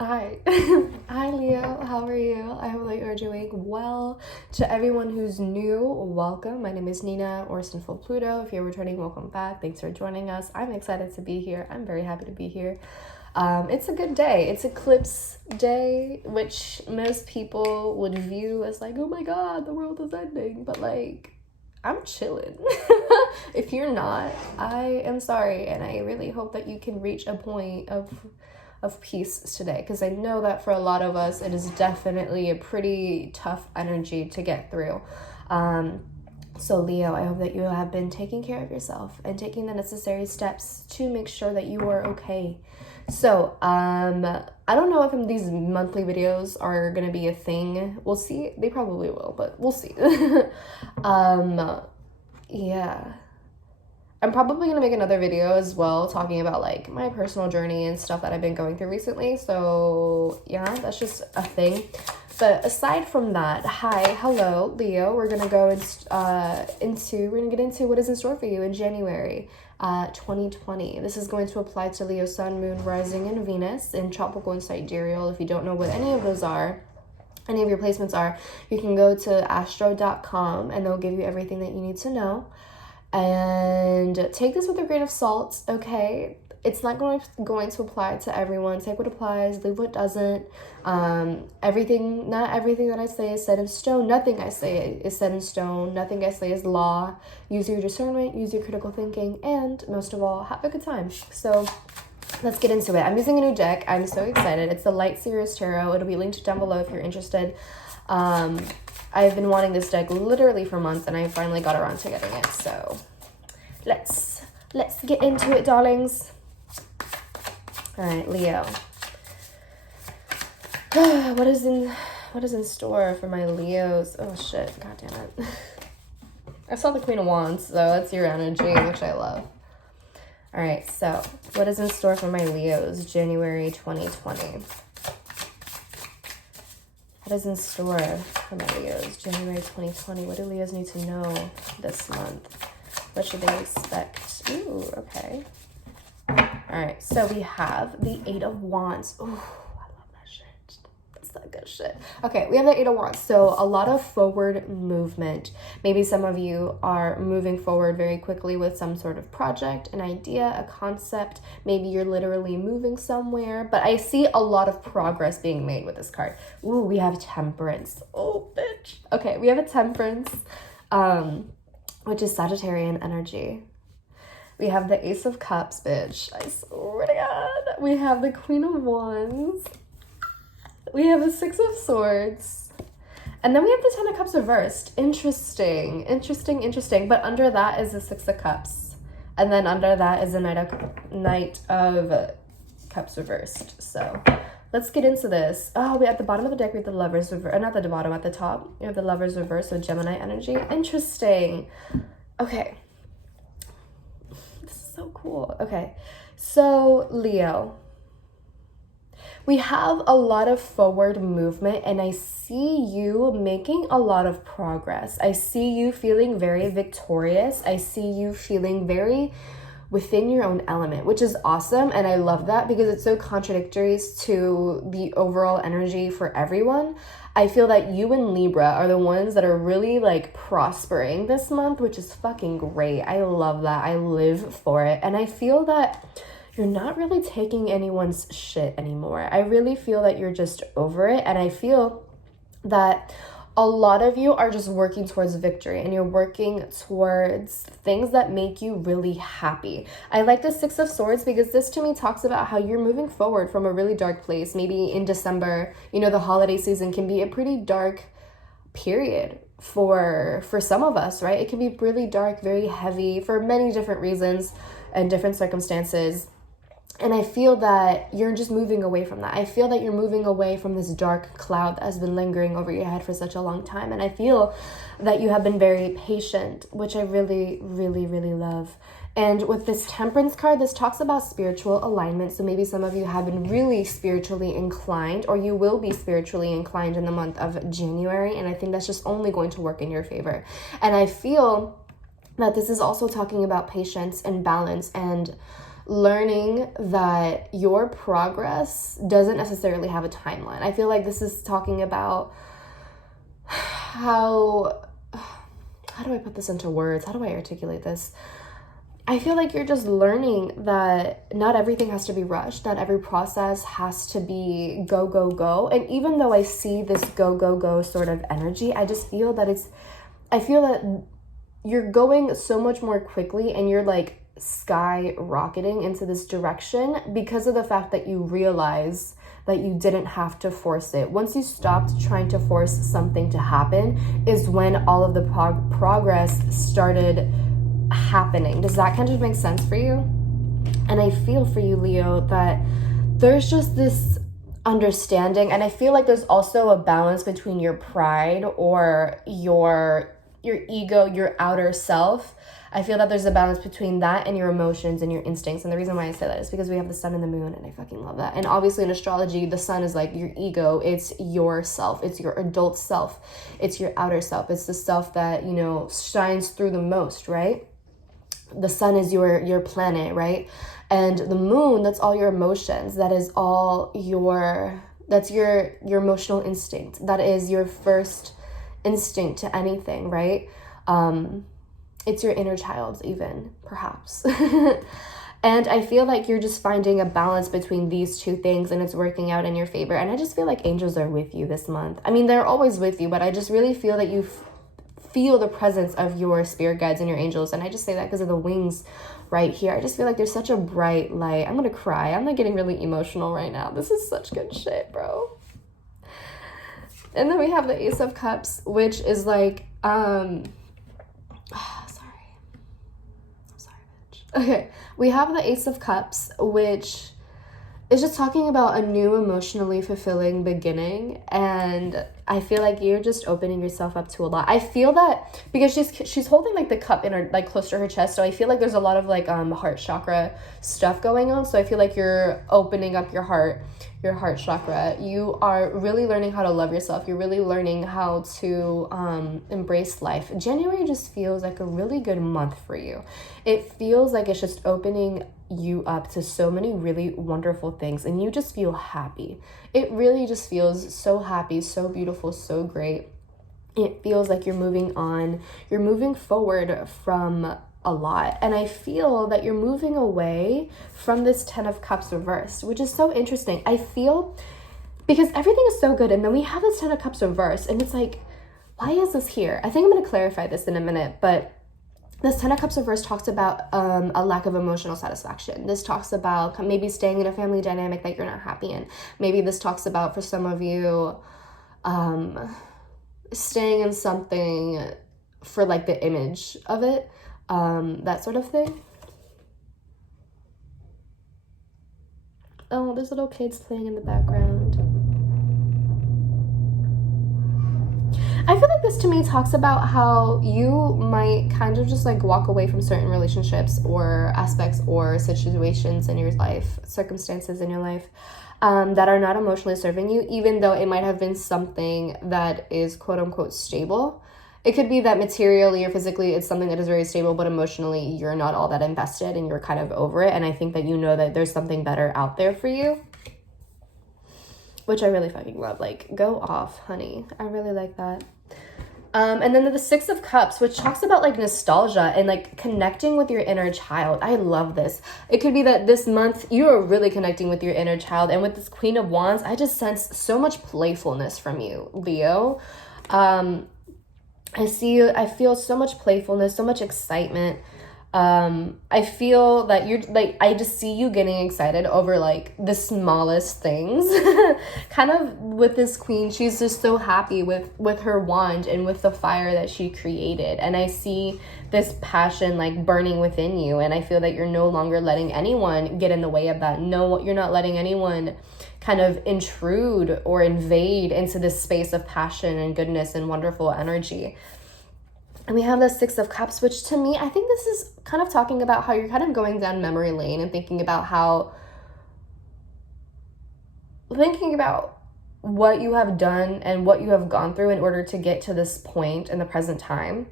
Hi. Hi, Leo. How are you? I hope that you're doing well. To everyone who's new, welcome. My name is Nina or Sinfulpluto. If you're returning, welcome back. Thanks for joining us. I'm excited to be here. I'm very happy to be here. It's a good day. It's eclipse day, which most people would view as like, oh my God, the world is ending. But like, I'm chilling. If you're not, I am sorry. And I really hope that you can reach a point of peace today, because I know that for a lot of us it is definitely a pretty tough energy to get through. So Leo, I hope that you have been taking care of yourself and taking the necessary steps to make sure that you are okay. So I don't know if these monthly videos are gonna be a thing. We'll see. They probably will, but we'll see. Yeah, I'm probably going to make another video as well talking about like my personal journey and stuff that I've been going through recently. So yeah, that's just a thing. But aside from that, hello, Leo. We're going to go we're going to get into what is in store for you in January 2020. This is going to apply to Leo, Sun, Moon, Rising, and Venus in Tropical and Sidereal. If you don't know what any of those are, any of your placements are, you can go to astro.com and they'll give you everything that you need to know. And take this with a grain of salt, okay? It's not going to apply to everyone. Take what applies, leave what doesn't. Not everything that I say is set in stone. Nothing I say is set in stone. Nothing I say is law. Use your discernment, use your critical thinking, and most of all, have a good time. So let's get into it. I'm using a new deck. I'm so excited. It's the Light Series Tarot. It'll be linked down below if you're interested. I've been wanting this deck literally for months, and I finally got around to getting it. So let's get into it, darlings. All right, Leo. What is in store for my Leos? Oh shit! God damn it! I saw the Queen of Wands, so that's your energy, which I love. All right, so what is in store for my Leos, January 2020? What is in store for my Leos, January 2020? What do Leos need to know this month? What should they expect? Ooh, okay. All right, so we have the Eight of Wands. Ooh, I love that shit. That's that good shit. Okay, we have the Eight of Wands. So a lot of forward movement. Maybe some of you are moving forward very quickly with some sort of project, an idea, a concept. Maybe you're literally moving somewhere, but I see a lot of progress being made with this card. Ooh, we have Temperance. Oh, bitch. Okay, we have a Temperance, which is Sagittarian energy. We have the Ace of Cups, bitch. I swear to God. We have the Queen of Wands. We have the Six of Swords. And then we have the Ten of Cups reversed. Interesting. But under that is the Six of Cups. And then under that is the Knight of Cups reversed. So let's get into this. Oh, we at the bottom of the deck, we have the Lovers reversed. Not at the bottom, at the top. We have the Lovers reversed with Gemini energy. Interesting. Okay. This is so cool. Okay. So, Leo. We have a lot of forward movement, and I see you making a lot of progress. I see you feeling very victorious. I see you feeling very within your own element, which is awesome. And I love that because it's so contradictory to the overall energy for everyone. I feel that you and Libra are the ones that are really like prospering this month, which is fucking great. I love that. I live for it. And I feel that you're not really taking anyone's shit anymore. I really feel that you're just over it. And I feel that a lot of you are just working towards victory, and you're working towards things that make you really happy. I like the Six of Swords because this to me talks about how you're moving forward from a really dark place. Maybe in December, the holiday season can be a pretty dark period for some of us, right? It can be really dark, very heavy for many different reasons and different circumstances. And I feel that you're just moving away from that. I feel that you're moving away from this dark cloud that has been lingering over your head for such a long time. And I feel that you have been very patient, which I really, really, really love. And with this Temperance card, this talks about spiritual alignment. So maybe some of you have been really spiritually inclined, or you will be spiritually inclined in the month of January. And I think that's just only going to work in your favor. And I feel that this is also talking about patience and balance and learning that your progress doesn't necessarily have a timeline. I feel like this is talking about how do I put this into words? How do I articulate this? I feel like you're just learning that not everything has to be rushed. Not every process has to be go, go, go. And even though I see this go, go, go sort of energy, I just feel that I feel that you're going so much more quickly and you're like skyrocketing into this direction because of the fact that you realize that you didn't have to force it. Once you stopped trying to force something to happen is when all of the progress started happening. Does that kind of make sense for you? And I feel for you, Leo, that there's just this understanding, and I feel like there's also a balance between your pride or your ego, your outer self. I feel that there's a balance between that and your emotions and your instincts. And the reason why I say that is because we have the sun and the moon, and I fucking love that. And obviously in astrology, the sun is like your ego. It's your self. It's your adult self. It's your outer self. It's the self that, you know, shines through the most, right? The sun is your planet, right? And the moon, that's all your emotions. That is all that's your emotional instinct. That is your first instinct to anything, right? It's your inner child even, perhaps. And I feel like you're just finding a balance between these two things and it's working out in your favor. And I just feel like angels are with you this month. I mean, they're always with you, but I just really feel that you feel the presence of your spirit guides and your angels. And I just say that because of the wings right here. I just feel like there's such a bright light. I'm gonna cry. I'm like getting really emotional right now. This is such good shit, bro. And then we have the Ace of Cups, which is like, okay, we have the Ace of Cups, which is just talking about a new emotionally fulfilling beginning. And I feel like you're just opening yourself up to a lot. I feel that because she's holding like the cup in her, like close to her chest. So I feel like there's a lot of like heart chakra stuff going on. So I feel like you're opening up your heart chakra. You are really learning how to love yourself. You're really learning how to embrace life. January just feels like a really good month for you. It feels like it's just opening you up to so many really wonderful things, and you just feel happy. It really just feels so happy, so beautiful, so great. It feels like you're moving on. You're moving forward from a lot. And I feel that you're moving away from this 10 of Cups reversed, which is so interesting. I feel because everything is so good, and then we have this 10 of Cups reversed, and it's like, why is this here? I think I'm going to clarify this in a minute, but this 10 of Cups reverse talks about a lack of emotional satisfaction. This talks about maybe staying in a family dynamic that you're not happy in. Maybe this talks about, for some of you, staying in something for like the image of it, that sort of thing. Oh, there's little kids playing in the background. I feel like this to me talks about how you might kind of just like walk away from certain relationships or aspects or situations in your life, circumstances in your life, that are not emotionally serving you, even though it might have been something that is quote unquote stable. It could be that materially or physically it's something that is very stable, but emotionally you're not all that invested and you're kind of over it. And I think that you know that there's something better out there for you, which I really fucking love. Like, go off, honey. I really like that. And then the 6 of Cups, which talks about like nostalgia and like connecting with your inner child. I love this. It could be that this month you are really connecting with your inner child. And with this Queen of Wands, I just sense so much playfulness from you, Leo. I feel so much playfulness, so much excitement. I feel that you're like, I just see you getting excited over like the smallest things. Kind of with this queen, she's just so happy with her wand and with the fire that she created. And I see this passion like burning within you. And I feel that you're no longer letting anyone get in the way of that. No, you're not letting anyone kind of intrude or invade into this space of passion and goodness and wonderful energy. And we have the 6 of Cups, which to me, I think this is kind of talking about how you're kind of going down memory lane and thinking about what you have done and what you have gone through in order to get to this point in the present time.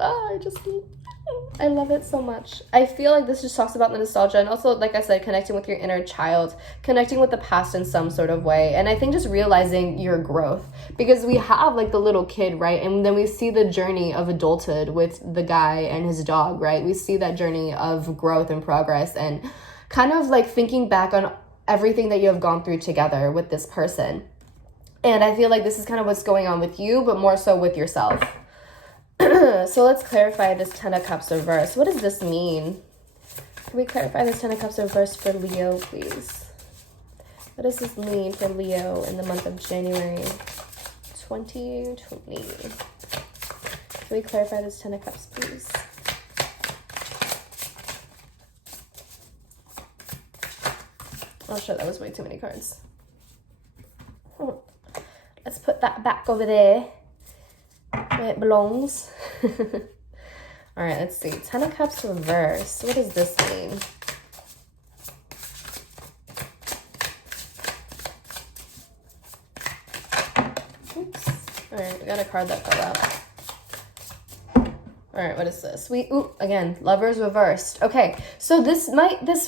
I love it so much. I feel like this just talks about the nostalgia and also, like I said, connecting with your inner child, connecting with the past in some sort of way. And I think just realizing your growth, because we have like the little kid, right? And then we see the journey of adulthood with the guy and his dog, right? We see that journey of growth and progress and kind of like thinking back on everything that you have gone through together with this person. And I feel like this is kind of what's going on with you, but more so with yourself. So let's clarify this 10 of Cups reverse. What does this mean? Can we clarify this 10 of Cups reverse for Leo, please? What does this mean for Leo in the month of January 2020? Can we clarify this 10 of Cups, please? Oh, shit, that was way too many cards. Let's put that back over there where it belongs. All right, let's see. 10 of Cups reverse. What does this mean? Oops. All right, we got a card that fell out. All right, what is this? Again, Lovers reversed. Okay, so this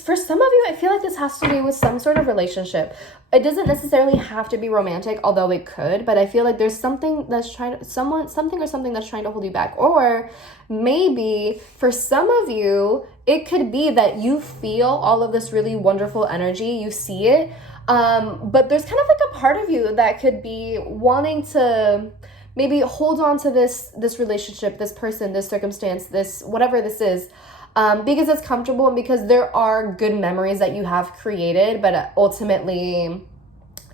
for some of you, I feel like this has to do with some sort of relationship. It doesn't necessarily have to be romantic, although it could, but I feel like there's something that's something that's trying to hold you back. Or maybe for some of you, it could be that you feel all of this really wonderful energy, you see it, but there's kind of like a part of you that could be wanting to maybe hold on to this relationship, this person, this circumstance, this whatever this is, because it's comfortable and because there are good memories that you have created, but ultimately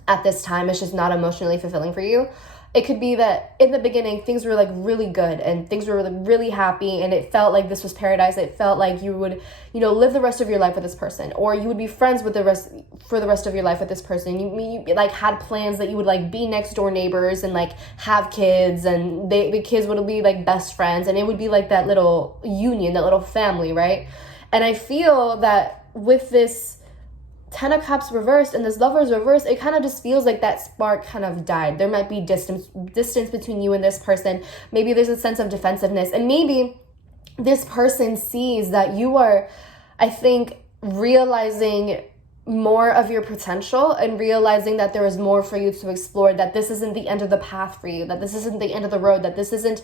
at this time it's just not emotionally fulfilling for you. It could be that in the beginning things were like really good and things were really, really happy and it felt like this was paradise. It felt like you would, live the rest of your life with this person, or you would be friends with for the rest of your life with this person. You like had plans that you would like be next door neighbors and like have kids, and the kids would be like best friends, and it would be like that little union, that little family, right? And I feel that with this 10 of Cups reversed and this Lovers reversed, it kind of just feels like that spark kind of died. There might be distance between you and this person. Maybe there's a sense of defensiveness, and maybe this person sees that you are, I think, realizing more of your potential and realizing that there is more for you to explore, that this isn't the end of the path for you, that this isn't the end of the road, that this isn't,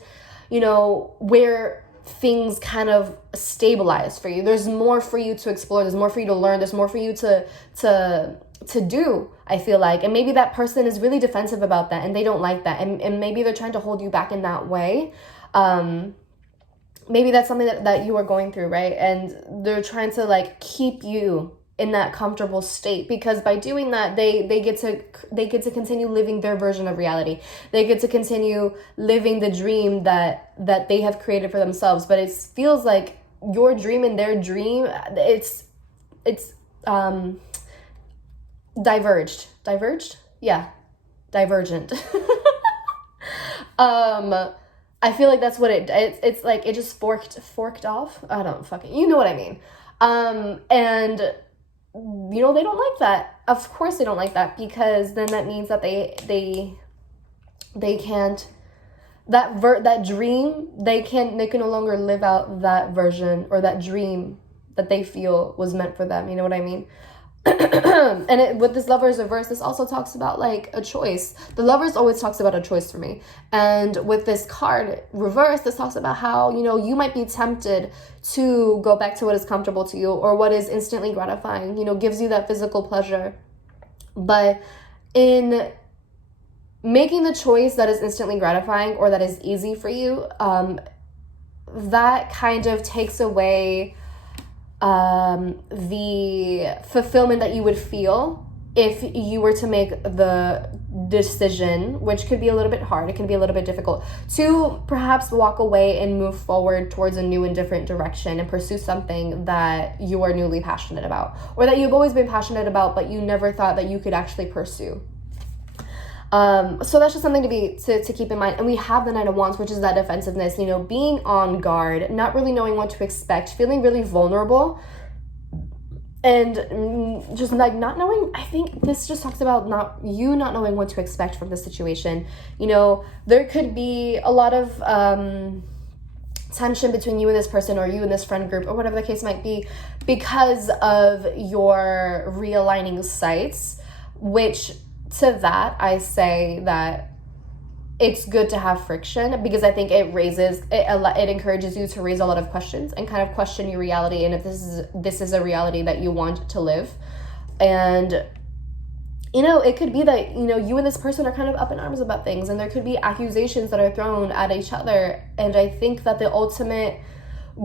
where things kind of stabilize for you. There's more for you to explore. There's more for you to learn. There's more for you to do, I feel like. And maybe that person is really defensive about that and they don't like that. And maybe they're trying to hold you back in that way. Maybe that's something that you are going through, right? And they're trying to like keep you in that comfortable state, because by doing that they get to continue living their version of reality. They get to continue living the dream that they have created for themselves. But it feels like your dream and their dream, it's divergent. I feel like that's what it's like. It just forked off. I don't fucking, you know what I mean. And they don't like that. Of course they don't like that, because then that means that they can't, that dream, they can no longer live out that version or that dream that they feel was meant for them. You know what I mean? And with this Lovers reverse, this also talks about like a choice. The Lovers always talks about a choice for me. And with this card reverse, this talks about how, you might be tempted to go back to what is comfortable to you or what is instantly gratifying, gives you that physical pleasure. But in making the choice that is instantly gratifying or that is easy for you, that kind of takes away the fulfillment that you would feel if you were to make the decision, which could be a little bit hard, it can be a little bit difficult, to perhaps walk away and move forward towards a new and different direction and pursue something that you are newly passionate about, or that you've always been passionate about but you never thought that you could actually pursue. So that's just something to keep in mind. And we have the Knight of Wands, which is that defensiveness, being on guard, not really knowing what to expect, feeling really vulnerable, and just like not knowing. I think this just talks about not knowing what to expect from the situation. There could be a lot of tension between you and this person, or you and this friend group, or whatever the case might be, because of your realigning sites, which to that I say that it's good to have friction, because I think it encourages you to raise a lot of questions and kind of question your reality, and if this is a reality that you want to live. And it could be that you and this person are kind of up in arms about things, and there could be accusations that are thrown at each other. And I think that the ultimate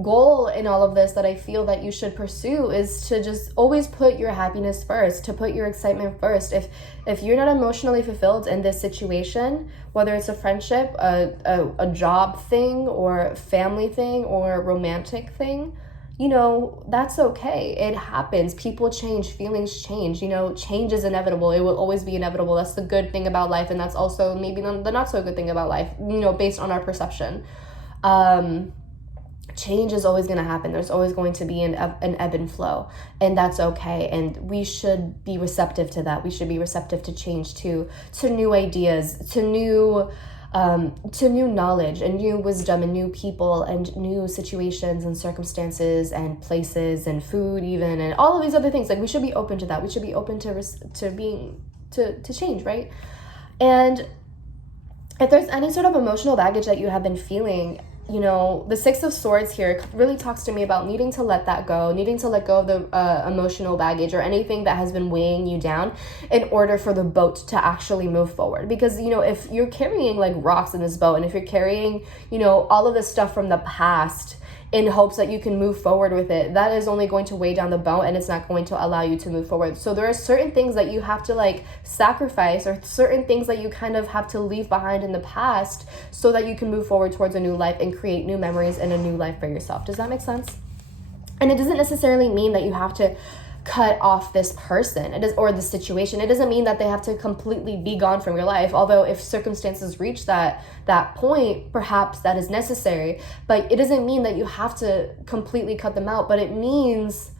goal in all of this that I feel that you should pursue is to just always put your happiness first, to put your excitement first. If you're not emotionally fulfilled in this situation, whether it's a friendship, a job thing, or family thing, or romantic thing, that's okay. It happens. People change, feelings change, change is inevitable. It will always be inevitable. That's the good thing about life, and that's also maybe the not so good thing about life, based on our perception. Change is always going to happen. There's always going to be an ebb and flow, and that's okay. And we should be receptive to that. We should be receptive to change, to new ideas, to new knowledge and new wisdom and new people and new situations and circumstances and places and food even, and all of these other things. Like, we should be open to that. We should be open to change, right? And if there's any sort of emotional baggage that you have been feeling, the Six of Swords here really talks to me about needing to let that go, needing to let go of the emotional baggage or anything that has been weighing you down in order for the boat to actually move forward. Because, if you're carrying like rocks in this boat, and if you're carrying, all of this stuff from the past in hopes that you can move forward with it, that is only going to weigh down the boat, and it's not going to allow you to move forward. So there are certain things that you have to like sacrifice, or certain things that you kind of have to leave behind in the past so that you can move forward towards a new life and create new memories and a new life for yourself. Does that make sense? And it doesn't necessarily mean that you have to cut off this person or the situation. It doesn't mean that they have to completely be gone from your life, although if circumstances reach that point, perhaps that is necessary. But it doesn't mean that you have to completely cut them out, but it means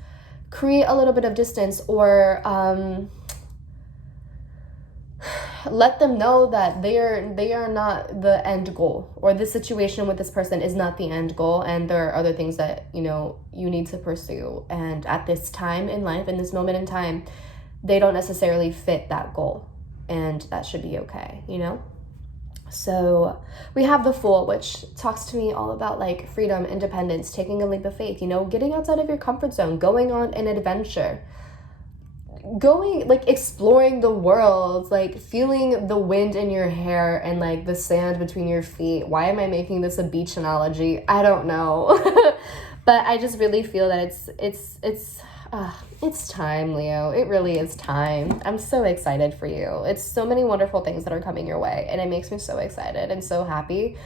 create a little bit of distance, or let them know that they are not the end goal, or this situation with this person is not the end goal, and there are other things that you need to pursue. And at this time in life, in this moment in time, they don't necessarily fit that goal, and that should be okay. So we have the Fool, which talks to me all about like freedom, independence, taking a leap of faith, getting outside of your comfort zone, going on an adventure, exploring the world, like feeling the wind in your hair and like the sand between your feet. Why am I making this a beach analogy? I don't know. But I just really feel that it's time, Leo. It really is time. I'm so excited for you. It's so many wonderful things that are coming your way, and it makes me so excited and so happy.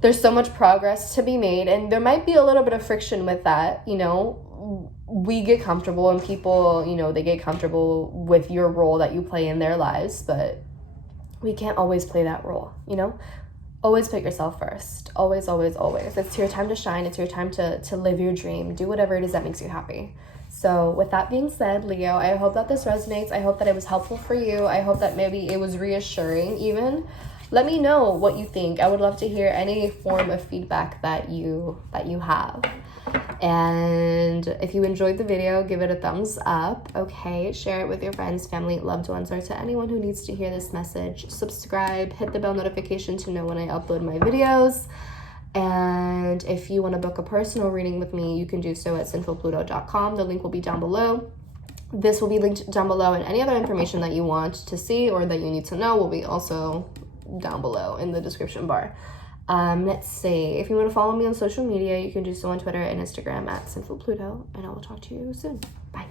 There's so much progress to be made, and there might be a little bit of friction with that. We get comfortable, and people, they get comfortable with your role that you play in their lives, but we can't always play that role, Always put yourself first. Always, always, always. It's your time to shine. It's your time to live your dream. Do whatever it is that makes you happy. So with that being said, Leo, I hope that this resonates. I hope that it was helpful for you. I hope that maybe it was reassuring even. Let me know what you think. I would love to hear any form of feedback that you have. And if you enjoyed the video, give it a thumbs up, okay? Share it with your friends, family, loved ones, or to anyone who needs to hear this message. Subscribe, hit the bell notification to know when I upload my videos. And if you want to book a personal reading with me, you can do so at Sinfulpluto.com. The link will be down below. This will be linked down below, and any other information that you want to see or that you need to know will be also down below in the description bar. Let's see. If you want to follow me on social media, you can do so on Twitter and Instagram at Sinfulpluto, and I will talk to you soon. Bye.